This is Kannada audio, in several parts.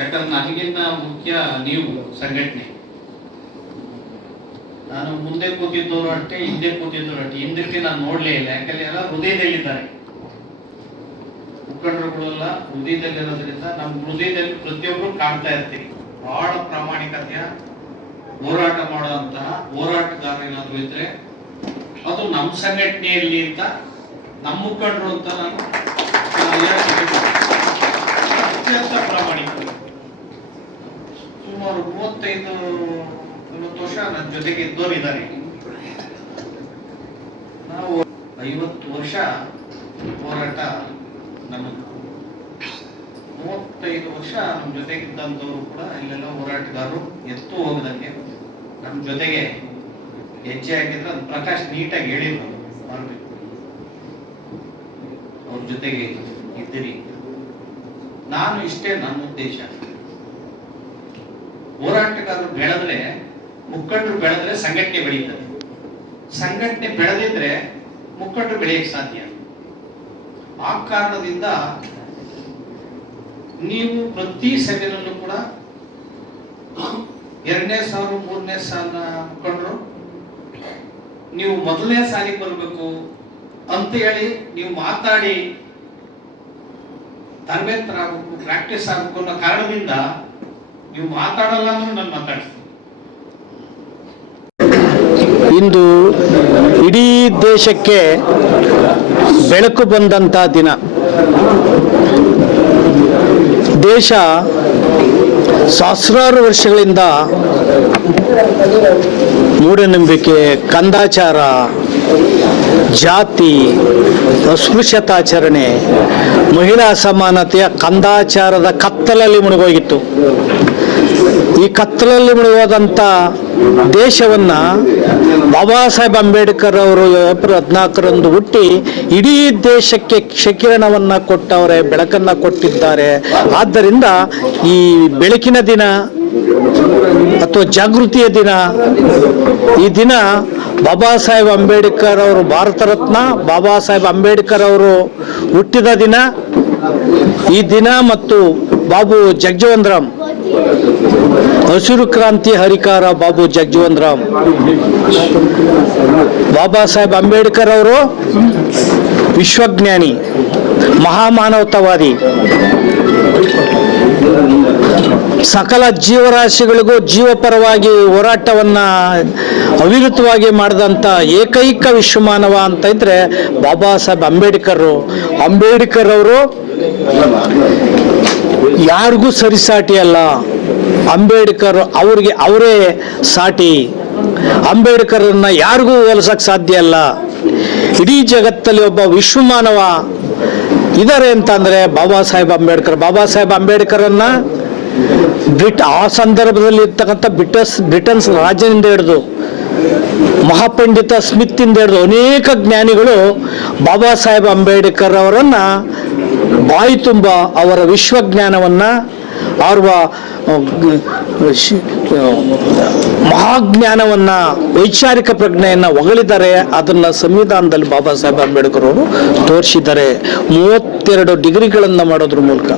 ಯಾಕಂದ್ರೆ ನನಗಿನ್ನ ಮುಖ್ಯ ನೀವು ಸಂಘಟನೆ. ನಾನು ಮುಂದೆ ಕೂತಿದ್ದವರು ಅಷ್ಟೇ, ಹಿಂದೆ ಕೂತಿದ್ದವರು ಅಷ್ಟೇ. ಹಿಂದಕ್ಕೆ ನಾನು ನೋಡ್ಲೇ ಇಲ್ಲ, ಯಾಕಂದ್ರೆ ಎಲ್ಲ ಹೃದಯದಲ್ಲಿದ್ದಾರೆ. ಮುಖಂಡರುಗಳೆಲ್ಲ ಹೃದಯದಲ್ಲಿರೋದ್ರಿಂದ ನಮ್ಮ ಹೃದಯದಲ್ಲಿ ಪ್ರತಿಯೊಬ್ಬರು ಕಾಣ್ತಾ ಇರ್ತೀವಿ. ಬಹಳ ಪ್ರಾಮಾಣಿಕತೆಯ ಹೋರಾಟ ಮಾಡುವಂತಹ ಹೋರಾಟಗಾರರು ಏನಾದ್ರು ಇದ್ರೆ ಅದು ನಮ್ಮ ಸಂಘಟನೆಯಲ್ಲಿ ಅಂತ, ನಮ್ಮ ಮುಖಂಡರು ಅಂತ ನಾನು ಅತ್ಯಂತ ಪ್ರಾಮಾಣಿಕ. ಸುಮಾರು 35-40 ವರ್ಷ ನನ್ನ ಜೊತೆಗೆ ಇದ್ದವರು ಇದ್ದಾರೆ. ನಾವು 50 ವರ್ಷ ಹೋರಾಟ ನಮ್ಮದು. 35 ವರ್ಷ ನಮ್ಮ ಜೊತೆಗಿದ್ದಂಥವ್ರು ಕೂಡ ಇಲ್ಲೆಲ್ಲ ಹೋರಾಟಗಾರರು ಎತ್ತು ಹೋಗದಂಗೆ ನಮ್ಮ ಜೊತೆಗೆ ಹೆಜ್ಜೆ ಹಾಕಿದ್ರೆ ಅದು ಪ್ರಕಾಶ್ ನೀಟಾಗಿ ಹೇಳಿದ್ರು, ಮಾಡ್ಬೇಕು ಅವ್ರ ಜೊತೆಗೆ ಇದ್ದೀರಿ. ನಾನು ಇಷ್ಟೇ ನನ್ನ ಉದ್ದೇಶ. ಹೋರಾಟಗಾರರು ಬೆಳೆದ್ರೆ, ಮುಖಂಡರು ಬೆಳೆದ್ರೆ ಸಂಘಟನೆ ಬೆಳೀತದೆ. ಸಂಘಟನೆ ಬೆಳೆದಿದ್ರೆ ಮುಖಂಡರು ಬೆಳೆಯಕ್ಕೆ ಸಾಧ್ಯ. ಆ ಕಾರಣದಿಂದ ನೀವು ಪ್ರತಿ ಸಭೆಯಲ್ಲೂ ಕೂಡ 2ನೇ ಸಾಲು 3ನೇ ಸಾಲ ಮುಖಂಡರು ನೀವು 1ನೇ ಸಾಲಿಗೆ ಬರಬೇಕು ಅಂತ ಹೇಳಿ ನೀವು ಮಾತಾಡಿ ತರಬೇತರಾಗಬೇಕು, ಪ್ರಾಕ್ಟೀಸ್ ಆಗಬೇಕು ಅನ್ನೋ ಕಾರಣದಿಂದ ನೀವು ಮಾತಾಡಲ್ಲ ಅಂದ್ರೆ ನಾನು ಮಾತಾಡ್ತೀನಿ. ಇಂದು ಇಡೀ ದೇಶಕ್ಕೆ ಬೆಳಕು ಬಂದಂತ ದಿನ. ದೇಶ ಸಹಸ್ರಾರು ವರ್ಷಗಳಿಂದ ಮೂಢನಂಬಿಕೆ, ಕಂದಾಚಾರ, ಜಾತಿ, ಅಸ್ಪೃಶ್ಯತಾಚರಣೆ, ಮಹಿಳಾ ಅಸಮಾನತೆಯ ಕಂದಾಚಾರದ ಕತ್ತಲಲ್ಲಿ ಮುಳುಗೋಗಿತ್ತು. ಈ ಕತ್ತಲಲ್ಲಿ ಮುಳುಗೋದಂಥ ದೇಶವನ್ನ ಬಾಬಾ ಸಾಹೇಬ್ ಅಂಬೇಡ್ಕರ್ ಅವರು ಏಪ್ರಿಲ್ 14ರಂದು ಹುಟ್ಟಿ ಇಡೀ ದೇಶಕ್ಕೆ ಕ್ಷಕಿರಣವನ್ನ ಕೊಟ್ಟವರೆ, ಬೆಳಕನ್ನ ಕೊಟ್ಟಿದ್ದಾರೆ. ಆದ್ದರಿಂದ ಈ ಬೆಳಕಿನ ದಿನ ಅಥವಾ ಜಾಗೃತಿಯ ದಿನ, ಈ ದಿನ ಬಾಬಾ ಸಾಹೇಬ್ ಅಂಬೇಡ್ಕರ್ ಅವರು ಭಾರತ ರತ್ನ ಬಾಬಾ ಸಾಹೇಬ್ ಅಂಬೇಡ್ಕರ್ ಅವರು ಹುಟ್ಟಿದ ದಿನ ಈ ದಿನ. ಮತ್ತು ಬಾಬು ಜಗಜೀವನ್ ರಾಮ್, ಹಸಿರು ಕ್ರಾಂತಿ ಹರಿಕಾರ ಬಾಬು ಜಗಜೀವನ್ ರಾಮ್, ಬಾಬಾ ಸಾಹೇಬ್ ಅಂಬೇಡ್ಕರ್ ಅವರು ವಿಶ್ವಜ್ಞಾನಿ, ಮಹಾಮಾನವತಾವಾದಿ, ಸಕಲ ಜೀವರಾಶಿಗಳಿಗೂ ಜೀವಪರವಾಗಿ ಹೋರಾಟವನ್ನ ಅವಿರತವಾಗಿ ಮಾಡಿದಂಥ ಏಕೈಕ ವಿಶ್ವಮಾನವ ಅಂತ ಇದ್ರೆ ಬಾಬಾ ಸಾಹೇಬ್ ಅಂಬೇಡ್ಕರ್. ಅಂಬೇಡ್ಕರ್ ಅವರು ಯಾರಿಗೂ ಸರಿಸಾಟಿ ಅಲ್ಲ. ಅಂಬೇಡ್ಕರ್ ಅವ್ರಿಗೆ ಅವರೇ ಸಾಟಿ. ಅಂಬೇಡ್ಕರ್ನ ಯಾರಿಗೂ ಹೋಲಿಸಕ್ ಸಾಧ್ಯ ಅಲ್ಲ. ಇಡೀ ಜಗತ್ತಲ್ಲಿ ಒಬ್ಬ ವಿಶ್ವಮಾನವ ಇದ್ದಾರೆ ಅಂತಂದ್ರೆ ಬಾಬಾ ಸಾಹೇಬ್ ಅಂಬೇಡ್ಕರ್. ಬಾಬಾ ಸಾಹೇಬ್ ಅಂಬೇಡ್ಕರನ್ನ ಆ ಸಂದರ್ಭದಲ್ಲಿ ಇರ್ತಕ್ಕಂಥ ಬ್ರಿಟನ್ಸ್ ರಾಜನಿಂದ ಹಿಡಿದು ಮಹಾಪಂಡಿತ ಸ್ಮಿತ್ ಇಂದ ಹಿಡಿದು ಅನೇಕ ಜ್ಞಾನಿಗಳು ಬಾಬಾ ಸಾಹೇಬ್ ಅಂಬೇಡ್ಕರ್ ಅವರನ್ನ ಬಾಯಿ ತುಂಬ ಅವರ ವಿಶ್ವಜ್ಞಾನವನ್ನ, ಅವರ ಮಹಾಜ್ಞಾನವನ್ನ, ವೈಚಾರಿಕ ಪ್ರಜ್ಞೆಯನ್ನ ಹೊಗಳಿದ್ದಾರೆ. ಅದನ್ನ ಸಂವಿಧಾನದಲ್ಲಿ ಬಾಬಾ ಸಾಹೇಬ್ ಅಂಬೇಡ್ಕರ್ ಅವರು ತೋರಿಸಿದ್ದಾರೆ. 32 ಡಿಗ್ರಿಗಳನ್ನ ಮಾಡೋದ್ರ ಮೂಲಕ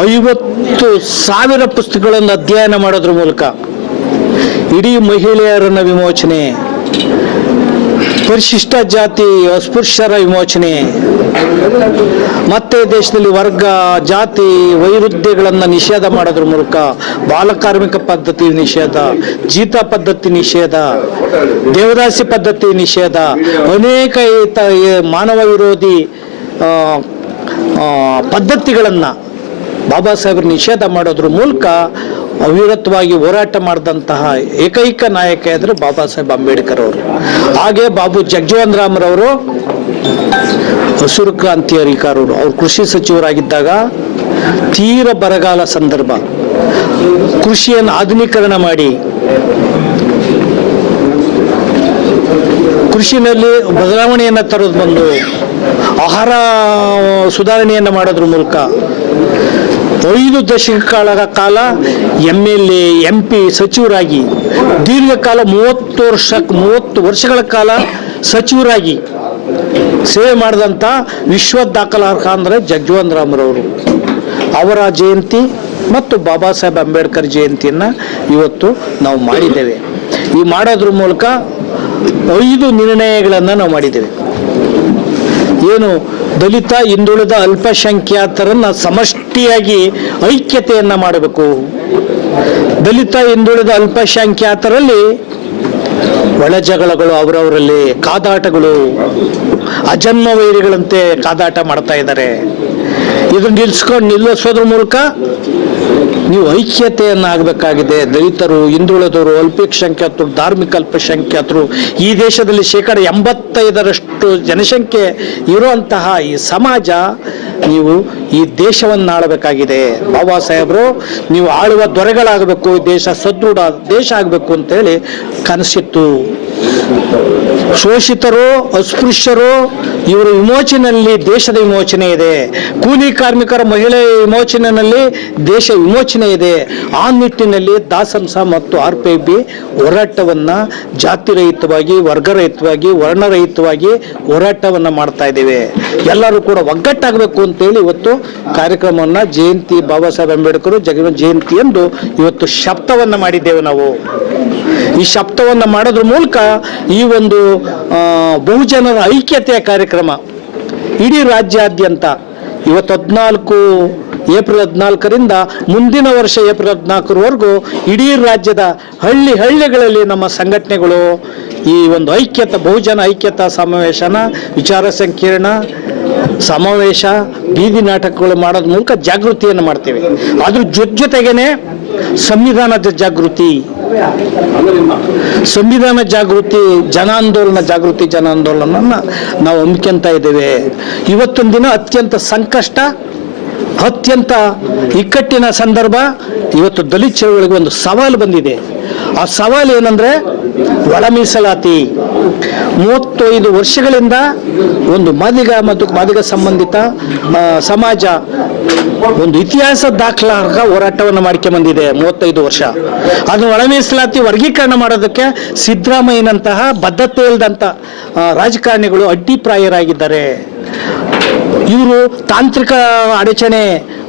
50,000 ಪುಸ್ತಕಗಳನ್ನು ಅಧ್ಯಯನ ಮಾಡೋದ್ರ ಮೂಲಕ ಇಡೀ ಮಹಿಳೆಯರನ್ನ ವಿಮೋಚನೆ, ಪರಿಶಿಷ್ಟ ಜಾತಿ ಅಸ್ಪೃಶ್ಯರ ವಿಮೋಚನೆ, ಮತ್ತೆ ದೇಶದಲ್ಲಿ ವರ್ಗ ಜಾತಿ ವೈರುಧ್ಯಗಳನ್ನು ನಿಷೇಧ ಮಾಡೋದ್ರ ಮೂಲಕ ಬಾಲಕಾರ್ಮಿಕ ಪದ್ಧತಿ ನಿಷೇಧ, ಜೀತ ಪದ್ಧತಿ ನಿಷೇಧ, ದೇವದಾಸಿ ಪದ್ಧತಿ ನಿಷೇಧ, ಅನೇಕ ಮಾನವ ವಿರೋಧಿ ಪದ್ಧತಿಗಳನ್ನು ಬಾಬಾ ಸಾಹೇಬರು ನಿಷೇಧ ಮಾಡೋದ್ರ ಮೂಲಕ ಅವಿರತವಾಗಿ ಹೋರಾಟ ಮಾಡಿದಂತಹ ಏಕೈಕ ನಾಯಕ ಇದ್ರೆ ಬಾಬಾ ಸಾಹೇಬ್ ಅಂಬೇಡ್ಕರ್ ಅವರು. ಹಾಗೆ ಬಾಬು ಜಗಜೀವನ್ ರಾಮ್ ರವರು ಹಸಿರು ಕ್ರಾಂತಿ ಹರಿಕಾರರು. ಅವರು ಕೃಷಿ ಸಚಿವರಾಗಿದ್ದಾಗ ತೀರ ಬರಗಾಲ ಸಂದರ್ಭ, ಕೃಷಿಯನ್ನು ಆಧುನೀಕರಣ ಮಾಡಿ ಕೃಷಿನಲ್ಲಿ ಬದಲಾವಣೆಯನ್ನು ತರೋದು ಬಂದು ಆಹಾರ ಸುಧಾರಣೆಯನ್ನು ಮಾಡೋದ್ರ ಮೂಲಕ 5 ದಶಕಗಳ ಕಾಲ MLA MP ಸಚಿವರಾಗಿ ದೀರ್ಘಕಾಲ 30 ವರ್ಷಗಳ ಕಾಲ ಸಚಿವರಾಗಿ ಸೇವೆ ಮಾಡಿದಂಥ ವಿಶ್ವ ದಾಖಲಾರ್ಹ ಅಂದರೆ ಜಗಜೀವನ್ ರಾಮ್ ರವರು. ಅವರ ಜಯಂತಿ ಮತ್ತು ಬಾಬಾ ಸಾಹೇಬ್ ಅಂಬೇಡ್ಕರ್ ಜಯಂತಿಯನ್ನು ಇವತ್ತು ನಾವು ಮಾಡಿದ್ದೇವೆ. ಈ ಮಾಡೋದ್ರ ಮೂಲಕ 5 ನಿರ್ಣಯಗಳನ್ನು ನಾವು ಮಾಡಿದ್ದೇವೆ. ಏನು ದಲಿತ, ಹಿಂದುಳಿದ, ಅಲ್ಪಸಂಖ್ಯಾತರನ್ನ ಸಮಷ್ಟಿಯಾಗಿ ಐಕ್ಯತೆಯನ್ನು ಮಾಡಬೇಕು. ದಲಿತ, ಹಿಂದುಳಿದ, ಅಲ್ಪಸಂಖ್ಯಾತರಲ್ಲಿ ಒಳ ಜಗಳಗಳು, ಅವರವರಲ್ಲಿ ಕಾದಾಟಗಳು, ಅಜನ್ಮ ವೈರಿಗಳಂತೆ ಕಾದಾಟ ಮಾಡ್ತಾ ಇದ್ದಾರೆ. ಇದನ್ನು ನಿಲ್ಲಿಸೋದ್ರ ಮೂಲಕ ನೀವು ಐಕ್ಯತೆಯನ್ನು ಆಗಬೇಕಾಗಿದೆ. ದಲಿತರು, ಹಿಂದುಳಿದವರು, ಅಲ್ಪಸಂಖ್ಯಾತರು, ಧಾರ್ಮಿಕ ಅಲ್ಪಸಂಖ್ಯಾತರು, ಈ ದೇಶದಲ್ಲಿ 85% ಜನಸಂಖ್ಯೆ ಇರುವಂತಹ ಈ ಸಮಾಜ, ನೀವು ಈ ದೇಶವನ್ನು ಆಳಬೇಕಾಗಿದೆ. ಬಾಬಾ ಸಾಹೇಬರು ನೀವು ಆಳುವ ದೊರೆಗಳಾಗಬೇಕು, ದೇಶ ಸದೃಢ ದೇಶ ಆಗಬೇಕು ಅಂತೇಳಿ ಕನಸಿತ್ತು. ಶೋಷಿತರು, ಅಸ್ಪೃಶ್ಯರು ಇವರ ವಿಮೋಚನೆಯಲ್ಲಿ ದೇಶದ ವಿಮೋಚನೆ ಇದೆ. ಕೂಲಿ ಕಾರ್ಮಿಕರ, ಮಹಿಳೆಯ ವಿಮೋಚನೆಯಲ್ಲಿ ದೇಶ ವಿಮೋಚನೆ ಇದೆ. ಆ ನಿಟ್ಟಿನಲ್ಲಿ ದಾಸಂಸ ಮತ್ತು RPIB ಹೋರಾಟವನ್ನು ಜಾತಿರಹಿತವಾಗಿ, ವರ್ಗರಹಿತವಾಗಿ, ವರ್ಣರಹಿತವಾಗಿ ಹೋರಾಟವನ್ನು ಮಾಡ್ತಾ ಇದ್ದೇವೆ. ಎಲ್ಲರೂ ಕೂಡ ಒಗ್ಗಟ್ಟಾಗಬೇಕು ಅಂತೇಳಿ ಇವತ್ತು ಕಾರ್ಯಕ್ರಮವನ್ನು ಜಯಂತಿ, ಬಾಬಾ ಸಾಹೇಬ್ ಅಂಬೇಡ್ಕರ್ ಜಯಂತಿ ಎಂದು ಇವತ್ತು ಶಬ್ದವನ್ನು ಮಾಡಿದ್ದೇವೆ ನಾವು. ಈ ಶಬ್ದವನ್ನು ಮಾಡೋದ್ರ ಮೂಲಕ ಈ ಒಂದು ಬಹುಜನರ ಐಕ್ಯತೆಯ ಕಾರ್ಯಕ್ರಮ ಇಡೀ ರಾಜ್ಯಾದ್ಯಂತ ಇವತ್ತು ಏಪ್ರಿಲ್ 14ರಿಂದ ಮುಂದಿನ ವರ್ಷ ಏಪ್ರಿಲ್ 14ರವರೆಗೂ ಇಡೀ ರಾಜ್ಯದ ಹಳ್ಳಿಗಳಲ್ಲಿ ನಮ್ಮ ಸಂಘಟನೆಗಳು ಈ ಒಂದು ಬಹುಜನ ಐಕ್ಯತಾ ಸಮಾವೇಶನ, ವಿಚಾರ ಸಂಕಿರಣ, ಸಮಾವೇಶ, ಬೀದಿ ನಾಟಕಗಳು ಮಾಡೋದ್ರ ಮೂಲಕ ಜಾಗೃತಿಯನ್ನು ಮಾಡ್ತೇವೆ. ಅದ್ರ ಜೊತೆಗೇನೆ ಸಂವಿಧಾನದ ಜಾಗೃತಿ, ಜನಾಂದೋಲನ ನಾವು ಹಮ್ಮಿಕೊಂತ ಇದ್ದೇವೆ. ಇವತ್ತೊಂದು ದಿನ ಅತ್ಯಂತ ಸಂಕಷ್ಟ, ಅತ್ಯಂತ ಇಕ್ಕಟ್ಟಿನ ಸಂದರ್ಭ. ಇವತ್ತು ದಲಿತ ಚಳವಳಿಗೆ ಒಂದು ಸವಾಲು ಬಂದಿದೆ. ಆ ಸವಾಲು ಏನಂದ್ರೆ ಒಳ ಮೀಸಲಾತಿ. 35 ವರ್ಷಗಳಿಂದ ಒಂದು ಮಾದಿಗ ಮತ್ತು ಮಾದಿಗ ಸಂಬಂಧಿತ ಸಮಾಜ ಒಂದು ಇತಿಹಾಸ ದಾಖಲಾರ್ಹ ಹೋರಾಟವನ್ನು ಮಾಡ್ಕೊಂಡ್ಬಂದಿದೆ 35 ವರ್ಷ. ಅದನ್ನು ಒಳ ಮೀಸಲಾತಿ ವರ್ಗೀಕರಣ ಮಾಡೋದಕ್ಕೆ ಸಿದ್ದರಾಮಯ್ಯನಂತಹ ಬದ್ಧತೆ ಇಲ್ಲದಂಥ ರಾಜಕಾರಣಿಗಳು ಅಡ್ಡಿಪ್ರಾಯರಾಗಿದ್ದಾರೆ. ಇವರು ತಾಂತ್ರಿಕ ಅಡಚಣೆ,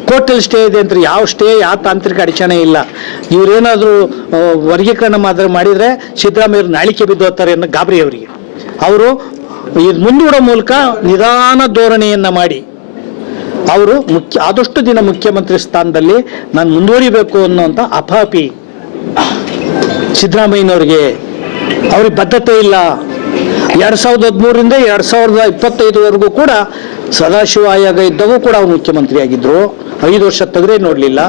ಕೋರ್ಟಲ್ಲಿ ಸ್ಟೇ ಇದೆ ಅಂತ, ಯಾವ ತಾಂತ್ರಿಕ ಅಡಚಣೆ ಇಲ್ಲ. ಇವರೇನಾದರೂ ವರ್ಗೀಕರಣ ಮಾಡಿದರೆ ಸಿದ್ದರಾಮಯ್ಯರು ನಾಳಿಕೆ ಬಿದ್ದೋಗ್ತಾರೆ ಅನ್ನೋ ಗಾಬರಿ ಅವರಿಗೆ. ಅವರು ಇದು ಮುಂದೂಡೋ ಮೂಲಕ ನಿಧಾನ ಧೋರಣೆಯನ್ನು ಮಾಡಿ ಅವರು ಆದಷ್ಟು ದಿನ ಮುಖ್ಯಮಂತ್ರಿ ಸ್ಥಾನದಲ್ಲಿ ನಾನು ಮುಂದುವರಿಬೇಕು ಅನ್ನೋಂಥ ಅಪಾಪಿ ಸಿದ್ದರಾಮಯ್ಯನವ್ರಿಗೆ. ಅವ್ರಿಗೆ ಬದ್ಧತೆ ಇಲ್ಲ. 2013ರಿಂದ 2025ವರೆಗೂ ಕೂಡ ಸದಾಶಿವ ಆಯೋಗ ಇದ್ದಾಗೂ ಕೂಡ ಅವ್ರು ಮುಖ್ಯಮಂತ್ರಿ ಆಗಿದ್ರು. 5 ವರ್ಷ ತೆಗೆದೇ ನೋಡಲಿಲ್ಲ.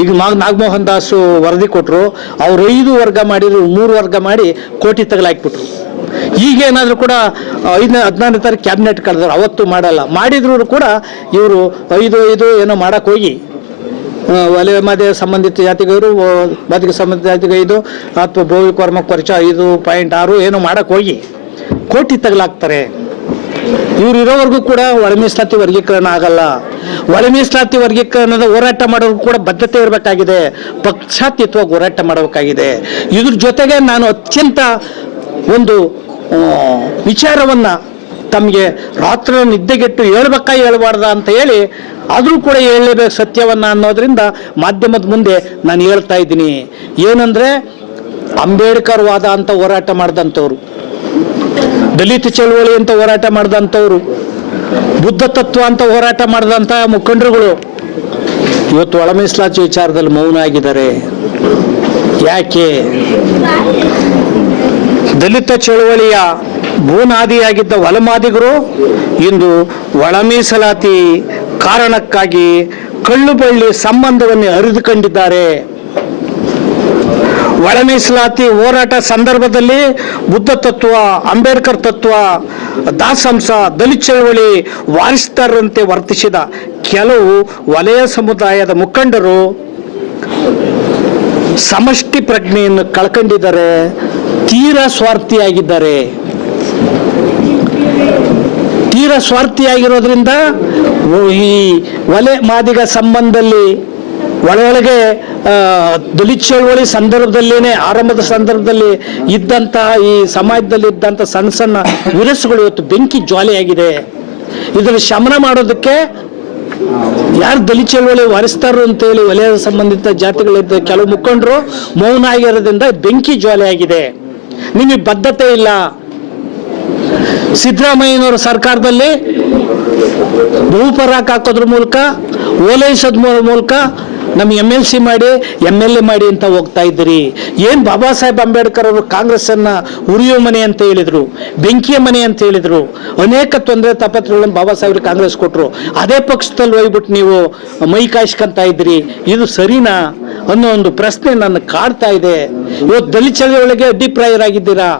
ಈಗ ನಾಗಮೋಹನ್ ದಾಸು ವರದಿ ಕೊಟ್ಟರು, ಅವ್ರು 5 ವರ್ಗ ಮಾಡಿದ್ರು, 3 ವರ್ಗ ಮಾಡಿ ಕೋಟಿ ತಗಲಾಕ್ಬಿಟ್ರು. ಈಗೇನಾದರೂ ಕೂಡ 14ನೇ ತಾರೀಕು ಕ್ಯಾಬಿನೆಟ್ ಕಳೆದ್ರು, ಅವತ್ತು ಮಾಡಲ್ಲ. ಮಾಡಿದ್ರು ಕೂಡ ಇವರು 5 ಏನೋ ಮಾಡಕ್ಕೆ ಹೋಗಿ ವಲಯ ಮಾದಿಗ ಸಂಬಂಧಿತ ಜಾತಿಗರು, ಮಾದಿಗ ಸಂಬಂಧಿತ ಜಾತಿಗೆ 5 ಅಥವಾ ಬೋವಿ ಕೊರ್ಮ ಖರ್ಚ 5.6 ಏನೋ ಮಾಡಕ್ಕೆ ಹೋಗಿ ಕೋಟಿ ತಗಲಾಕ್ತಾರೆ. ಇವ್ರು ಇರೋವರೆಗೂ ಕೂಡ ಒಳ ಮೀಸಲಾತಿ ವರ್ಗೀಕರಣ ಆಗಲ್ಲ. ಒಳ ಮೀಸಲಾತಿ ವರ್ಗೀಕರಣದ ಹೋರಾಟ ಮಾಡೋರು ಕೂಡ ಬದ್ಧತೆ ಇರಬೇಕಾಗಿದೆ, ಪಕ್ಷಾತೀತವಾಗಿ ಹೋರಾಟ ಮಾಡಬೇಕಾಗಿದೆ. ಇದ್ರ ಜೊತೆಗೆ ನಾನು ಅತ್ಯಂತ ಒಂದು ವಿಚಾರವನ್ನ ತಮಗೆ ರಾತ್ರಿ ನಿದ್ದೆಗೆಟ್ಟು ಹೇಳ್ಬಾರ್ದ ಅಂತ ಹೇಳಿ ಆದರೂ ಕೂಡ ಹೇಳಲೇಬೇಕು ಸತ್ಯವನ್ನ ಅನ್ನೋದ್ರಿಂದ ಮಾಧ್ಯಮದ ಮುಂದೆ ನಾನು ಹೇಳ್ತಾ ಇದ್ದೀನಿ. ಏನಂದ್ರೆ ಅಂಬೇಡ್ಕರ್ ವಾದ ಅಂತ ಹೋರಾಟ ಮಾಡಿದಂಥವ್ರು, ದಲಿತ ಚಳವಳಿ ಅಂತ ಹೋರಾಟ ಮಾಡಿದಂಥವ್ರು, ಬುದ್ಧ ತತ್ವ ಅಂತ ಹೋರಾಟ ಮಾಡಿದಂಥ ಮುಖಂಡರುಗಳು ಇವತ್ತು ಒಳ ಮೀಸಲಾತಿ ವಿಚಾರದಲ್ಲಿ ಮೌನ ಆಗಿದ್ದಾರೆ. ಯಾಕೆ? ದಲಿತ ಚಳವಳಿಯ ಭೂನಾದಿಯಾಗಿದ್ದ ಒಲಮಾದಿಗರು ಇಂದು ಒಳ ಮೀಸಲಾತಿ ಕಾರಣಕ್ಕಾಗಿ ಕಳ್ಳು ಬಳ್ಳಿ ಸಂಬಂಧವನ್ನು ಅರಿದುಕೊಂಡಿದ್ದಾರೆ. ಒಳ ಮೀಸಲಾತಿ ಹೋರಾಟ ಸಂದರ್ಭದಲ್ಲಿ ಬುದ್ಧ ತತ್ವ, ಅಂಬೇಡ್ಕರ್ ತತ್ವ, ದಾಸಂಸ, ದಲಿತ ಚಳವಳಿ ವಾರಿಸ್ತಾರಂತೆ ವರ್ತಿಸಿದ ಕೆಲವು ವಲಯ ಸಮುದಾಯದ ಮುಖಂಡರು ಸಮಷ್ಟಿ ಪ್ರಜ್ಞೆಯನ್ನು ಕಳ್ಕೊಂಡಿದ್ದಾರೆ, ತೀರಾ ಸ್ವಾರ್ಥಿಯಾಗಿದ್ದಾರೆ. ತೀರಾ ಸ್ವಾರ್ಥಿಯಾಗಿರೋದ್ರಿಂದ ಈ ಒಲೆ ಮಾದಿಗ ಸಂಬಂಧದಲ್ಲಿ ಒಳಗೆ ದಲಿತ ಚಳವಳಿ ಸಂದರ್ಭದಲ್ಲೇನೆ, ಆರಂಭದ ಸಂದರ್ಭದಲ್ಲಿ ಇದ್ದಂತಹ ಈ ಸಮಾಜದಲ್ಲಿ ಇದ್ದಂಥ ಸಣ್ಣ ವಿರಸುಗಳು ಇವತ್ತು ಬೆಂಕಿ ಜ್ವಾಲೆಯಾಗಿದೆ. ಇದನ್ನು ಶಮನ ಮಾಡೋದಕ್ಕೆ ಯಾರು ದಲಿತ ಚಳವಳಿ ವಾರಿಸ್ತಾರೋ ಅಂತೇಳಿ ವಲಯದ ಸಂಬಂಧಿತ ಜಾತಿಗಳಿದ್ದ ಕೆಲವು ಮುಖಂಡರು ಮೌನ ಆಗಿರೋದ್ರಿಂದ ಬೆಂಕಿ ಜ್ವಾಲೆ ಆಗಿದೆ. ನಿಮಗೆ ಬದ್ಧತೆ ಇಲ್ಲ. ಸಿದ್ದರಾಮಯ್ಯನವರ ಸರ್ಕಾರದಲ್ಲಿ ಬಹುಪರಾಕ್ ಹಾಕೋದ್ರ ಮೂಲಕ, ಓಲೈಸೋದ್ರ ಮೂಲಕ ನಮ್ಮ MLC ಮಾಡಿ MLA ಮಾಡಿ ಅಂತ ಹೋಗ್ತಾ ಇದ್ದೀರಿ. ಏನು ಬಾಬಾ ಸಾಹೇಬ್ ಅಂಬೇಡ್ಕರ್ ಅವರು ಕಾಂಗ್ರೆಸ್ಸನ್ನ ಉರಿಯೋ ಮನೆ ಅಂತ ಹೇಳಿದ್ರು, ಬೆಂಕಿಯ ಮನೆ ಅಂತ ಹೇಳಿದ್ರು, ಅನೇಕ ತೊಂದರೆ ತಾಪತ್ರಗಳನ್ನು ಬಾಬಾ ಸಾಹೇಬ್ರು ಕಾಂಗ್ರೆಸ್ ಕೊಟ್ಟರು. ಅದೇ ಪಕ್ಷದಲ್ಲಿ ಹೋಗ್ಬಿಟ್ಟು ನೀವು ಮೈ ಕಾಯಿಸ್ಕೊಂತ ಇದ್ರಿ. ಇದು ಸರಿನಾ ಅನ್ನೋ ಒಂದು ಪ್ರಶ್ನೆ ನನ್ನ ಕಾಡ್ತಾ ಇದೆ. ಇವತ್ತು ದಲಿತ ಚಳವಳಿಗೆ ಅಭಿಪ್ರಾಯರಾಗಿದ್ದೀರಾ,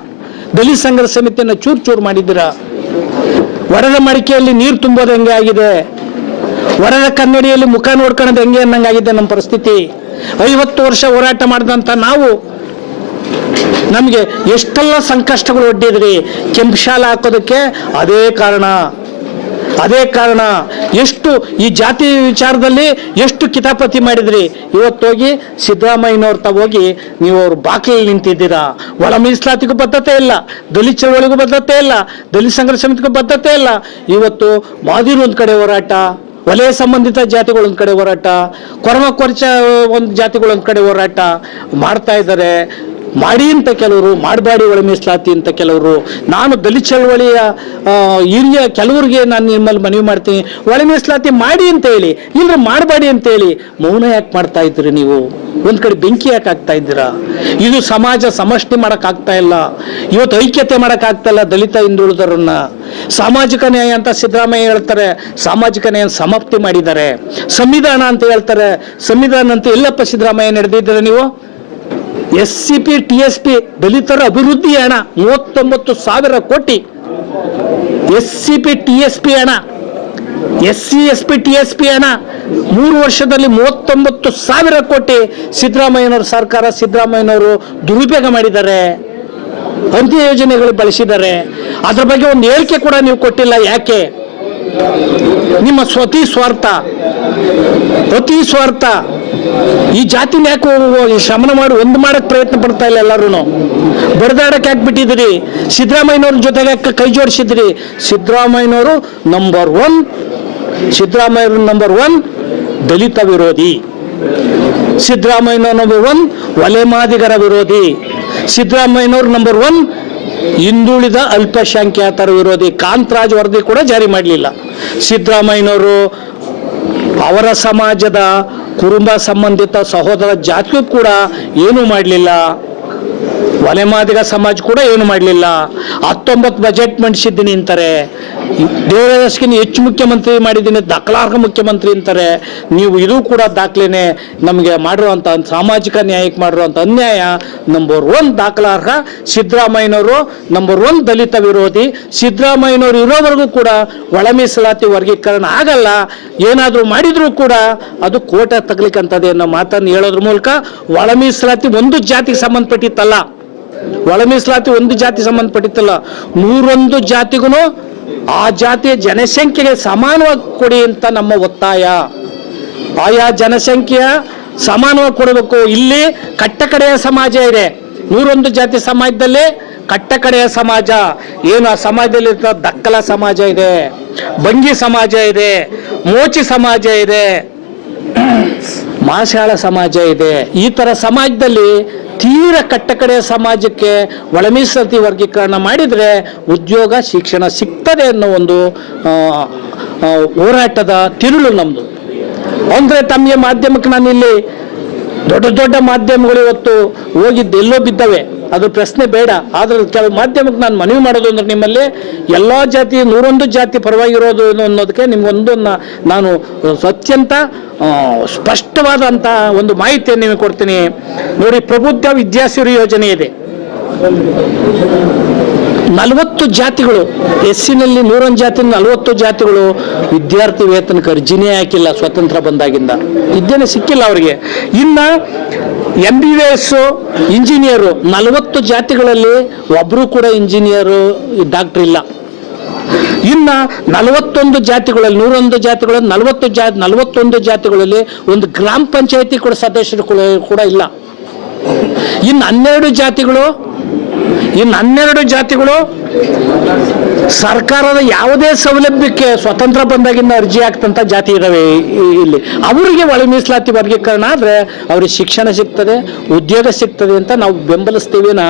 ದಲಿತ ಸಂಘರ್ಷ ಸಮಿತಿಯನ್ನು ಚೂರು ಮಾಡಿದ್ದೀರಾ. ವರದ ಮಡಿಕೆಯಲ್ಲಿ ನೀರು ತುಂಬೋದು ಹೆಂಗೆ ಆಗಿದೆ, ವರದ ಕನ್ನಡಿಯಲ್ಲಿ ಮುಖ ನೋಡ್ಕೊಳ್ಳೋದು ಹೆಂಗೆ ಅನ್ನಂಗಾಗಿದೆ ನಮ್ಮ ಪರಿಸ್ಥಿತಿ. 50 ವರ್ಷ ಹೋರಾಟ ಮಾಡಿದಂಥ ನಾವು, ನಮಗೆ ಎಷ್ಟೆಲ್ಲ ಸಂಕಷ್ಟಗಳು ಒಡ್ಡಿದ್ರಿ. ಕೆಂಪು ಶಾಲೆ ಹಾಕೋದಕ್ಕೆ ಅದೇ ಕಾರಣ. ಎಷ್ಟು ಈ ಜಾತಿ ವಿಚಾರದಲ್ಲಿ ಎಷ್ಟು ಕಿತಾಪತಿ ಮಾಡಿದ್ರಿ. ಇವತ್ತೋಗಿ ಸಿದ್ದರಾಮಯ್ಯನವ್ರ ಹೋಗಿ ನೀವು ಅವ್ರ ಬಾಗಿಲಲ್ಲಿ ನಿಂತಿದ್ದೀರಾ. ಒಳ ಮೀಸಲಾತಿಗೂ ಬದ್ಧತೆ ಇಲ್ಲ, ದಲಿತ ಚಳವಳಿಗೂ ಬದ್ಧತೆ ಇಲ್ಲ, ದಲಿತ ಸಂಘರ್ಷ ಸಮಿತಿಗೂ ಬದ್ಧತೆ ಇಲ್ಲ. ಇವತ್ತು ಮಾದಿರು ಒಂದು ಕಡೆ ಹೋರಾಟ, ವಲಯ ಸಂಬಂಧಿತ ಜಾತಿಗಳು ಒಂದು ಕಡೆ ಹೋರಾಟ, ಕೊರಚ ಒಂದು ಜಾತಿಗಳು ಒಂದು ಕಡೆ ಹೋರಾಟ ಮಾಡ್ತಾ ಇದ್ದಾರೆ. ಮಾಡಿ ಅಂತ ಕೆಲವರು, ಮಾಡಬೇಡಿ ಒಳ ಮೀಸಲಾತಿ ಅಂತ ಕೆಲವರು. ನಾನು ದಲಿತ ಚಳವಳಿಯ ಹಿರಿಯ ಕೆಲವರಿಗೆ ನಾನು ನಿಮ್ಮಲ್ಲಿ ಮನವಿ ಮಾಡ್ತೀನಿ, ಒಳ ಮೀಸಲಾತಿ ಮಾಡಿ ಅಂತ ಹೇಳಿ, ಇಲ್ಲದ್ರೆ ಮಾಡಬೇಡಿ ಅಂತ ಹೇಳಿ. ಮೌನ ಯಾಕೆ ಮಾಡ್ತಾ ಇದ್ದೀರಿ ನೀವು? ಒಂದ್ ಕಡೆ ಬೆಂಕಿ ಯಾಕೆ ಆಗ್ತಾ ಇದ್ದೀರಾ? ಇದು ಸಮಾಜ ಸಮಷ್ಟಿ ಮಾಡೋಕ್ಕಾಗ್ತಾ ಇಲ್ಲ. ಇವತ್ತು ಐಕ್ಯತೆ ಮಾಡೋಕ್ಕಾಗ್ತಾ ಇಲ್ಲ ದಲಿತ ಹಿಂದುಳಿದರನ್ನ. ಸಾಮಾಜಿಕ ನ್ಯಾಯ ಅಂತ ಸಿದ್ದರಾಮಯ್ಯ ಹೇಳ್ತಾರೆ, ಸಾಮಾಜಿಕ ನ್ಯಾಯ ಸಮಾಪ್ತಿ ಮಾಡಿದ್ದಾರೆ. ಸಂವಿಧಾನ ಅಂತ ಹೇಳ್ತಾರೆ, ಸಂವಿಧಾನ ಅಂತ ಎಲ್ಲಪ್ಪ ಸಿದ್ದರಾಮಯ್ಯ ನಡೆದಿದ್ದಾರೆ ನೀವು? SCP TSP ದಲಿತರ ಅಭಿವೃದ್ಧಿ ಹಣ 39,000 ಕೋಟಿ. SCP TSP ಹಣ, SC SP TSP ಹಣ 3 ವರ್ಷದಲ್ಲಿ 39,000 ಕೋಟಿ ಸಿದ್ದರಾಮಯ್ಯನವರ ಸರ್ಕಾರ, ಸಿದ್ದರಾಮಯ್ಯನವರು ದುರುಪಯೋಗ ಮಾಡಿದ್ದಾರೆ. ಅಂತ್ಯ ಯೋಜನೆಗಳು ಬಳಸಿದ್ದಾರೆ. ಅದ್ರ ಬಗ್ಗೆ ಒಂದು ಹೇಳಿಕೆ ಕೂಡ ನೀವು ಕೊಟ್ಟಿಲ್ಲ. ಯಾಕೆ? ನಿಮ್ಮ ಅತಿ ಸ್ವಾರ್ಥ. ಈ ಜಾತಿನ ಯಾಕೆ ಶಮನ ಮಾಡಿ ಒಂದು ಮಾಡಕ್ ಪ್ರಯತ್ನ ಪಡ್ತಾ ಇಲ್ಲ. ಎಲ್ಲರೂ ಬಡದಾಡಕ್ಕೆ ಯಾಕೆ ಬಿಟ್ಟಿದ್ರಿ? ಸಿದ್ದರಾಮಯ್ಯನವ್ರ ಜೊತೆಗೆ ಕೈ ಜೋಡಿಸಿದ್ರಿ. ಸಿದ್ದರಾಮಯ್ಯನವರು ನಂಬರ್ 1 ದಲಿತ ವಿರೋಧಿ, ಸಿದ್ದರಾಮಯ್ಯನವರು ನಂಬರ್ 1 ವಲಯ ಮಾದಿಗರ ವಿರೋಧಿ, ಸಿದ್ದರಾಮಯ್ಯನವರು ನಂಬರ್ 1 ಹಿಂದುಳಿದ ಅಲ್ಪಸಂಖ್ಯಾತರ ವಿರೋಧಿ. ಕಾಂತರಾಜ್ ವರದಿ ಕೂಡ ಜಾರಿ ಮಾಡಲಿಲ್ಲ ಸಿದ್ದರಾಮಯ್ಯನವರು. ಅವರ ಸಮಾಜದ ಕುಟುಂಬ ಸಂಬಂಧಿತ ಸಹೋದರ ಜಾತಿಯೂ ಕೂಡ ಏನೂ ಮಾಡಲಿಲ್ಲ. ವಲಯ ಮಾದಿಗ ಸಮಾಜ ಕೂಡ ಏನು ಮಾಡಲಿಲ್ಲ. 19 ಬಜೆಟ್ ಮಂಡಿಸಿದ್ದೀನಿ ಅಂತಾರೆ. ದೇವರಾಜಸ್ಕಿನ ಹೆಚ್ಚು ಮುಖ್ಯಮಂತ್ರಿ ಮಾಡಿದ್ದೀನಿ, ದಾಖಲಾರ್ಹ ಮುಖ್ಯಮಂತ್ರಿ ಅಂತಾರೆ. ನೀವು ಇದು ಕೂಡ ದಾಖಲೆನೆ. ನಮಗೆ ಮಾಡಿರುವಂಥ ಸಾಮಾಜಿಕ ನ್ಯಾಯಕ್ಕೆ ಮಾಡಿರುವಂಥ ಅನ್ಯಾಯ ನಂಬರ್ 1 ದಾಖಲಾರ್ಹ. ಸಿದ್ದರಾಮಯ್ಯನವರು ನಂಬರ್ 1 ದಲಿತ ವಿರೋಧಿ. ಸಿದ್ದರಾಮಯ್ಯನವರು ಇರೋವರೆಗೂ ಕೂಡ ಒಳ ಮೀಸಲಾತಿ ವರ್ಗೀಕರಣ ಆಗಲ್ಲ. ಏನಾದರೂ ಮಾಡಿದರೂ ಕೂಡ ಅದು ಕೋಟೆ ತಗಲಿಕ್ಕಂಥದ್ದು ಅನ್ನೋ ಮಾತನ್ನು ಹೇಳೋದ್ರ ಮೂಲಕ ಒಳ ಮೀಸಲಾತಿ ಒಂದು ಜಾತಿಗೆ ಸಂಬಂಧಪಟ್ಟಿತ್ತಲ್ಲ, ಒಳ ಮೀಸಲಾತಿ ಒಂದು ಜಾತಿ ಸಂಬಂಧಪಟ್ಟಿತ್ತಲ್ಲ, 101 ಜಾತಿಗೂ ಆ ಜಾತಿಯ ಜನಸಂಖ್ಯೆಗೆ ಸಮಾನವಾಗಿ ಕೊಡಿ ಅಂತ ನಮ್ಮ ಒತ್ತಾಯ. ಆಯಾ ಜನಸಂಖ್ಯೆಯ ಸಮಾನವಾಗಿ ಕೊಡಬೇಕು. ಇಲ್ಲಿ ಕಟ್ಟಕಡೆಯ ಸಮಾಜ ಇದೆ. 101 ಜಾತಿ ಸಮಾಜದಲ್ಲಿ ಕಟ್ಟಕಡೆಯ ಸಮಾಜ ಏನು, ಆ ಸಮಾಜದಲ್ಲಿ ದಕ್ಕಲ ಸಮಾಜ ಇದೆ, ಬಂಗಿ ಸಮಾಜ ಇದೆ, ಮೋಚಿ ಸಮಾಜ ಇದೆ, ಮಾಸಾಳ ಸಮಾಜ ಇದೆ. ಈ ತರ ಸಮಾಜದಲ್ಲಿ ತೀರ ಕಟ್ಟಕಡೆಯ ಸಮಾಜಕ್ಕೆ ಒಳ ಮೀಸಲಾತಿ ವರ್ಗೀಕರಣ ಮಾಡಿದರೆ ಉದ್ಯೋಗ ಶಿಕ್ಷಣ ಸಿಗ್ತದೆ ಅನ್ನೋ ಒಂದು ಹೋರಾಟದ ತಿರುಳು ನಮ್ಮದು. ಅಂದರೆ ತಮಗೆ ಮಾಧ್ಯಮಕ್ಕೆ ನಾನು ಇಲ್ಲಿ ದೊಡ್ಡ ಮಾಧ್ಯಮಗಳು ಇವತ್ತು ಹೋಗಿದ್ದು ಎಲ್ಲೋ ಬಿದ್ದವೆ, ಅದು ಪ್ರಶ್ನೆ ಬೇಡ. ಆದರೆ ಕೆಲವು ಮಾಧ್ಯಮಕ್ಕೆ ನಾನು ಮನವಿ ಮಾಡೋದು ಅಂದ್ರೆ ನಿಮ್ಮಲ್ಲಿ ಎಲ್ಲ ಜಾತಿ 101 ಜಾತಿ ಪರವಾಗಿರೋದು ಅನ್ನೋದಕ್ಕೆ ನಿಮ್ಗೊಂದು ನಾನು ಅತ್ಯಂತ ಸ್ಪಷ್ಟವಾದಂಥ ಒಂದು ಮಾಹಿತಿಯನ್ನು ನಿಮಗೆ ಕೊಡ್ತೀನಿ ನೋಡಿ. ಪ್ರಬುದ್ಧ ವಿದ್ಯಾಸಿರಿ ಯೋಜನೆ ಇದೆ. 40 ಜಾತಿಗಳು, SCನಲ್ಲಿ 101 ಜಾತಿ, 40 ಜಾತಿಗಳು ವಿದ್ಯಾರ್ಥಿ ವೇತನಕ್ಕೆ ಅರ್ಜಿನೇ ಹಾಕಿಲ್ಲ ಸ್ವತಂತ್ರ ಬಂದಾಗಿಂದ. ವಿದ್ಯೆನೇ ಸಿಕ್ಕಿಲ್ಲ ಅವರಿಗೆ. ಇನ್ನು MBBS ಇಂಜಿನಿಯರು 40 ಜಾತಿಗಳಲ್ಲಿ ಒಬ್ಬರು ಕೂಡ ಇಂಜಿನಿಯರು ಡಾಕ್ಟರ್ ಇಲ್ಲ. ಇನ್ನು 41 ಜಾತಿಗಳಲ್ಲಿ 101 ಜಾತಿಗಳಲ್ಲಿ 41 ಜಾತಿಗಳಲ್ಲಿ ಒಂದು ಗ್ರಾಮ ಪಂಚಾಯತಿ ಕೂಡ ಸದಸ್ಯರು ಕೂಡ ಇಲ್ಲ. ಇನ್ನು 12 ಜಾತಿಗಳು ಇನ್ನು 12 ಜಾತಿಗಳು ಸರ್ಕಾರದ ಯಾವುದೇ ಸೌಲಭ್ಯಕ್ಕೆ ಸ್ವತಂತ್ರ ಬಂದಾಗಿಂದ ಅರ್ಜಿ ಹಾಕ್ತಂತ ಜಾತಿ ಇದಾವೆ ಇಲ್ಲಿ. ಅವರಿಗೆ ಒಳ ಮೀಸಲಾತಿ ವರ್ಗೀಕರಣ ಆದರೆ ಅವ್ರಿಗೆ ಶಿಕ್ಷಣ ಸಿಗ್ತದೆ, ಉದ್ಯೋಗ ಸಿಗ್ತದೆ ಅಂತ ನಾವು ಬೆಂಬಲಿಸ್ತೀವಿನ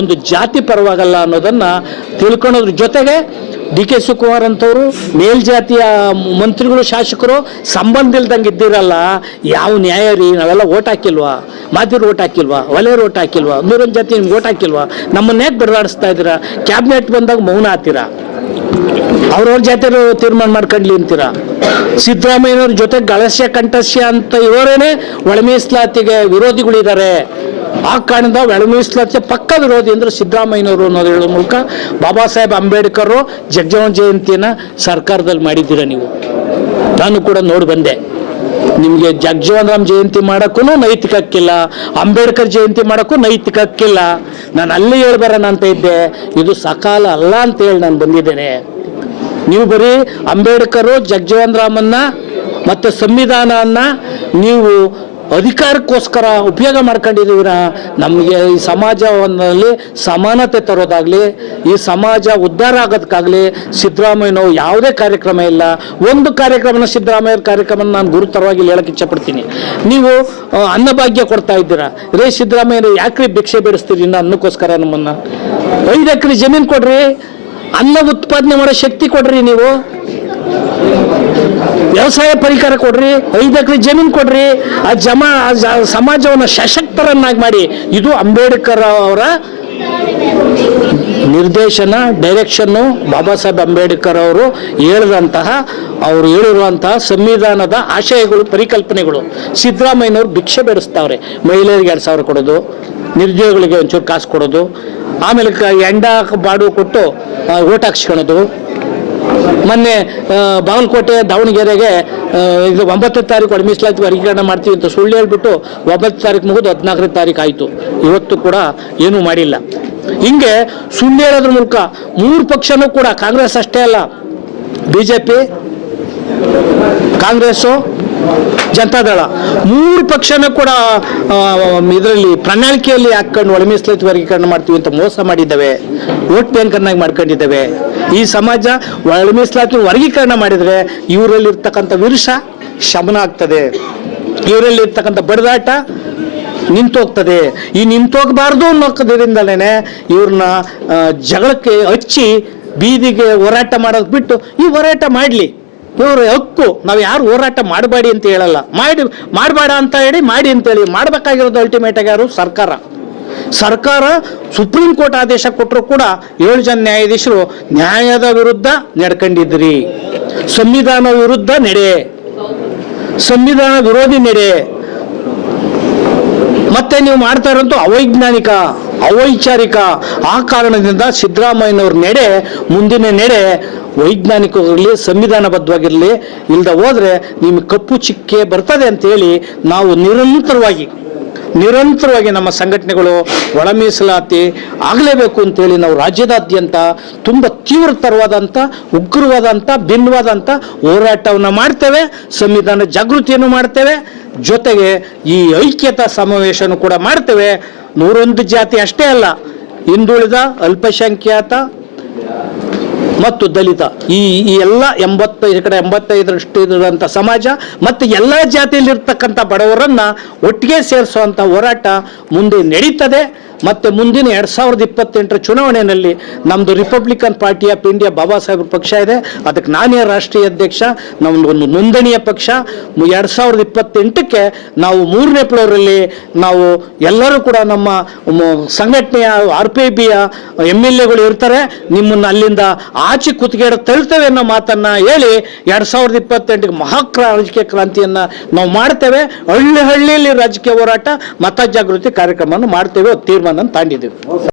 ಒಂದು ಜಾತಿ ಪರವಾಗಲ್ಲ ಅನ್ನೋದನ್ನ ತಿಳ್ಕೊಳ್ಳೋದ್ರ ಜೊತೆಗೆ ಡಿ ಕೆ ಶಿವಕುಮಾರ್ ಅಂತವರು ಮೇಲ್ಜಾತಿಯ ಮಂತ್ರಿಗಳು ಶಾಸಕರು ಸಂಬಂಧ ಇಲ್ದಂಗೆ ಇದ್ದಿರಲ್ಲ. ಯಾವ ನ್ಯಾಯ ರೀ? ನಾವೆಲ್ಲ ಓಟ್ ಹಾಕಿಲ್ವಾ? ಮಾತಿರು ಓಟ್ ಹಾಕಿಲ್ವಾ? ಒಲೆಯರು ಓಟ್ ಹಾಕಿಲ್ವಾ? 101 ಜಾತಿ ನಿಮ್ಗೆ ಓಟ್ ಹಾಕಿಲ್ವಾ? ನಮ್ಮನ್ನ ಯಾಕೆ ಬಡದಾಡಿಸ್ತಾ ಇದ್ದೀರಾ? ಕ್ಯಾಬಿನೆಟ್ ಬಂದಾಗ ಮೌನ ಹಾಕ್ತೀರಾ, ಅವ್ರವ್ರ ಜಾತಿಯವರು ತೀರ್ಮಾನ ಮಾಡ್ಕೊಂಡ್ಲಿ ಅಂತೀರಾ. ಸಿದ್ದರಾಮಯ್ಯನವ್ರ ಜೊತೆ ಗಳಸ್ಯ ಕಂಠಸ್ಯ ಅಂತ ಇವರೇನೆ ಒಳ ಮೀಸಲಾತಿಗೆ ವಿರೋಧಿಗಳಿದ್ದಾರೆ. ಆ ಕಾರಣದಿಂದ ಒಳ ಮೀಸಲಾತಿಯ ಪಕ್ಕ ವಿರೋಧಿ ಅಂದ್ರೆ ಸಿದ್ದರಾಮಯ್ಯನವರು ಅನ್ನೋದು ಹೇಳೋ ಮೂಲಕ ಬಾಬಾ ಸಾಹೇಬ್ ಅಂಬೇಡ್ಕರ್ ಜಗಜೀವನ ಜಯಂತಿಯನ್ನ ಸರ್ಕಾರದಲ್ಲಿ ಮಾಡಿದ್ದೀರ ನೀವು. ನಾನು ಕೂಡ ನೋಡಿ ಬಂದೆ. ನಿಮಗೆ ಜಗಜೀವನ್ ರಾಮ್ ಜಯಂತಿ ಮಾಡೋಕ್ಕೂ ನೈತಿಕ ಹಕ್ಕಿಲ್ಲ, ಅಂಬೇಡ್ಕರ್ ಜಯಂತಿ ಮಾಡೋಕ್ಕೂ ನೈತಿಕ ಹಕ್ಕಿಲ್ಲ. ನಾನು ಅಲ್ಲಿ ಹೇಳ್ಬರೋಣ ಅಂತ ಇದ್ದೆ, ಇದು ಸಕಾಲ ಅಲ್ಲ ಅಂತ ಹೇಳಿ ನಾನು ಬಂದಿದ್ದೇನೆ. ನೀವು ಬರೀ ಅಂಬೇಡ್ಕರು ಜಗಜೀವನ್ ರಾಮನ್ನ ಮತ್ತು ಸಂವಿಧಾನವನ್ನ ನೀವು ಅಧಿಕಾರಕ್ಕೋಸ್ಕರ ಉಪಯೋಗ ಮಾಡ್ಕೊಂಡಿದ್ದೀರ. ನಮಗೆ ಈ ಸಮಾಜದಲ್ಲಿ ಸಮಾನತೆ ತರೋದಾಗ್ಲಿ, ಈ ಸಮಾಜ ಉದ್ಧಾರ ಆಗೋದಕ್ಕಾಗಲಿ ಸಿದ್ದರಾಮಯ್ಯನವರು ಯಾವುದೇ ಕಾರ್ಯಕ್ರಮ ಇಲ್ಲ. ಒಂದು ಕಾರ್ಯಕ್ರಮನ ಸಿದ್ದರಾಮಯ್ಯ ಕಾರ್ಯಕ್ರಮ ನಾನು ಗುರುತರವಾಗಿ ಹೇಳಕ್ಕೆ ಇಚ್ಛಪಡ್ತೀನಿ. ನೀವು ಅನ್ನಭಾಗ್ಯ ಕೊಡ್ತಾ ಇದ್ದೀರಾ ರೇ ಸಿದ್ದರಾಮಯ್ಯರು, ಯಾಕ್ರಿ ಭಿಕ್ಷೆ ಬೇಡಿಸ್ತೀರಿ ಇನ್ನು ಅನ್ನಕ್ಕೋಸ್ಕರ? ನಮ್ಮನ್ನ 5 ಎಕರೆ ಜಮೀನು ಕೊಡ್ರಿ, ಅನ್ನ ಉತ್ಪಾದನೆ ಮಾಡೋ ಶಕ್ತಿ ಕೊಡ್ರಿ, ನೀವು ವ್ಯವಸಾಯ ಪರಿಕರ ಕೊಡ್ರಿ, 5 ಎಕರೆ ಜಮೀನು ಕೊಡ್ರಿ, ಆ ಸಮಾಜವನ್ನು ಸಶಕ್ತರನ್ನಾಗಿ ಮಾಡಿ. ಇದು ಅಂಬೇಡ್ಕರ್ ಅವರ ನಿರ್ದೇಶನ, ಡೈರೆಕ್ಷನ್ನು. ಬಾಬಾ ಸಾಹೇಬ್ ಅಂಬೇಡ್ಕರ್ ಅವರು ಹೇಳಿರುವಂತಹ ಸಂವಿಧಾನದ ಆಶಯಗಳು, ಪರಿಕಲ್ಪನೆಗಳು. ಸಿದ್ದರಾಮಯ್ಯನವರು ಭಿಕ್ಷೆ ಬೇಡಿಸ್ತಾವ್ರೆ. ಮಹಿಳೆಯರಿಗೆ 2,000 ಕೊಡೋದು, ನಿರುದ್ಯೋಗಿಗಳಿಗೆ ಒಂಚೂರು ಕಾಸು ಕೊಡೋದು, ಆಮೇಲೆ ಎಂಡ ಬಾಡು ಕೊಟ್ಟು ಓಟ್ ಹಾಕ್ಸ್ಕೊಳೋದು. ಮೊನ್ನೆ ಬಾಗಲಕೋಟೆ ದಾವಣಗೆರೆಗೆ ಇದು 9ನೇ ತಾರೀಕು ಒಳ ಮೀಸಲಾತಿ ವರ್ಗೀಕರಣ ಮಾಡ್ತೀವಿ ಅಂತ ಸುಳ್ಳು ಹೇಳ್ಬಿಟ್ಟು 9ನೇ ತಾರೀಕು ಮುಗಿದು 14ನೇ ತಾರೀಕು ಆಯಿತು. ಇವತ್ತು ಕೂಡ ಏನೂ ಮಾಡಿಲ್ಲ. ಹಿಂಗೆ ಸುಳ್ಳು ಹೇಳೋದ್ರ ಮೂಲಕ 3 ಪಕ್ಷನೂ ಕೂಡ, ಕಾಂಗ್ರೆಸ್ ಅಷ್ಟೇ ಅಲ್ಲ, BJP, ಕಾಂಗ್ರೆಸ್ಸು, ಜನತಾದಳ 3 ಪಕ್ಷನೂ ಕೂಡ ಇದರಲ್ಲಿ ಪ್ರಣಾಳಿಕೆಯಲ್ಲಿ ಹಾಕೊಂಡು ಒಳ ಮೀಸಲಾತಿ ವರ್ಗೀಕರಣ ಮಾಡ್ತೀವಿ ಅಂತ ಮೋಸ ಮಾಡಿದ್ದೇವೆ. ವೋಟ್ ಬ್ಯಾಂಕನ್ನಾಗಿ ಮಾಡ್ಕೊಂಡಿದ್ದೇವೆ. ಈ ಸಮಾಜ ಒಳ ಮೀಸಲಾತಿ ವರ್ಗೀಕರಣ ಮಾಡಿದರೆ ಇವರಲ್ಲಿರ್ತಕ್ಕಂಥ ವಿರುಷ ಶಮನ ಆಗ್ತದೆ, ಇವರಲ್ಲಿರ್ತಕ್ಕಂಥ ಬಡದಾಟ ನಿಂತೋಗ್ತದೆ. ಈ ನಿಂತೋಗಬಾರ್ದು ಅನ್ನೋದ್ರಿಂದಲೇ ಇವ್ರನ್ನ ಜಗಳಕ್ಕೆ ಹಚ್ಚಿ ಬೀದಿಗೆ ಹೋರಾಟ ಮಾಡೋದು ಬಿಟ್ಟು ಈ ಹೋರಾಟ ಮಾಡಲಿ. ಇವ್ರ ಹಕ್ಕು. ನಾವು ಯಾರು ಹೋರಾಟ ಮಾಡಬೇಡಿ ಅಂತ ಹೇಳಲ್ಲ, ಮಾಡಬೇಡ ಅಂತ ಹೇಳಿ ಮಾಡಿ ಅಂತೇಳಿ. ಮಾಡಬೇಕಾಗಿರೋದು ಅಲ್ಟಿಮೇಟ್ ಆಗಿ ಯಾರು? ಸರ್ಕಾರ ಸುಪ್ರೀಂ ಕೋರ್ಟ್ ಆದೇಶ ಕೊಟ್ಟರು ಕೂಡ 7 ಜನ ನ್ಯಾಯಾಧೀಶರು ನ್ಯಾಯದ ವಿರುದ್ಧ ನಡ್ಕೊಂಡಿದ್ರಿ, ಸಂವಿಧಾನ ವಿರುದ್ಧ ನಡೆ, ಸಂವಿಧಾನ ವಿರೋಧಿ ನಡೆ, ಮತ್ತೆ ನೀವು ಮಾಡ್ತಾ ಇರೋದು ಅವೈಜ್ಞಾನಿಕ, ಅವೈಚಾರಿಕ. ಆ ಕಾರಣದಿಂದ ಸಿದ್ದರಾಮಯ್ಯನವ್ರ ನಡೆ, ಮುಂದಿನ ನಡೆ ವೈಜ್ಞಾನಿಕವಾಗಿರಲಿ, ಸಂವಿಧಾನಬದ್ಧವಾಗಿರಲಿ. ಇಲ್ಲದ ಹೋದ್ರೆ ನಿಮಗೆ ಕಪ್ಪು ಚಿಕ್ಕೆ ಬರ್ತದೆ ಅಂತೇಳಿ ನಾವು ನಿರಂತರವಾಗಿ ನಮ್ಮ ಸಂಘಟನೆಗಳು ಒಳ ಮೀಸಲಾತಿ ಆಗಲೇಬೇಕು ಅಂತೇಳಿ ನಾವು ರಾಜ್ಯದಾದ್ಯಂತ ತುಂಬ ತೀವ್ರತರವಾದಂಥ, ಉಗ್ರವಾದಂಥ, ಭಿನ್ನವಾದಂಥ ಹೋರಾಟವನ್ನು ಮಾಡ್ತೇವೆ. ಸಂವಿಧಾನ ಜಾಗೃತಿಯನ್ನು ಮಾಡ್ತೇವೆ. ಜೊತೆಗೆ ಈ ಐಕ್ಯತಾ ಸಮಾವೇಶನೂ ಕೂಡ ಮಾಡ್ತೇವೆ. 101 ಜಾತಿ ಅಷ್ಟೇ ಅಲ್ಲ, ಹಿಂದುಳಿದ, ಅಲ್ಪಸಂಖ್ಯಾತ ಮತ್ತು ದಲಿತ, ಈ ಎಲ್ಲ 85% ಇರುವಂಥ ಸಮಾಜ ಮತ್ತು ಎಲ್ಲ ಜಾತಿಯಲ್ಲಿರ್ತಕ್ಕಂಥ ಬಡವರನ್ನ ಒಟ್ಟಿಗೆ ಸೇರಿಸುವಂಥ ಹೋರಾಟ ಮುಂದೆ ನಡೀತದೆ. ಮತ್ತು ಮುಂದಿನ 2028 ಚುನಾವಣೆಯಲ್ಲಿ ನಮ್ಮದು ರಿಪಬ್ಲಿಕನ್ ಪಾರ್ಟಿ ಆಫ್ ಇಂಡಿಯಾ ಬಾಬಾ ಸಾಹೇಬ್ರ ಪಕ್ಷ ಇದೆ. ಅದಕ್ಕೆ ನಾನೇ ರಾಷ್ಟ್ರೀಯ ಅಧ್ಯಕ್ಷ. ನಮ್ಮದು ಒಂದು ನೋಂದಣಿಯ ಪಕ್ಷ. 2028ಕ್ಕೆ ನಾವು 3ನೇ ಫ್ಲೋರಲ್ಲಿ ನಾವು ಎಲ್ಲರೂ ಕೂಡ ನಮ್ಮ ಸಂಘಟನೆಯ RPIBಯ MLAಗಳು ಇರ್ತಾರೆ. ನಿಮ್ಮನ್ನು ಅಲ್ಲಿಂದ ಆಚೆ ಕುತ್ತಿಗೆಡ ತಳ್ತೇವೆ ಅನ್ನೋ ಮಾತನ್ನ ಹೇಳಿ 2028ಕ್ಕೆ ರಾಜಕೀಯ ಕ್ರಾಂತಿಯನ್ನ ನಾವು ಮಾಡ್ತೇವೆ. ಹಳ್ಳಿಯಲ್ಲಿ ರಾಜಕೀಯ ಹೋರಾಟ, ಮತ ಜಾಗೃತಿ ಕಾರ್ಯಕ್ರಮವನ್ನು ಮಾಡ್ತೇವೆ. ತೀರ್ಮಾನ ತಾಂಡಿದ್ದೇವೆ.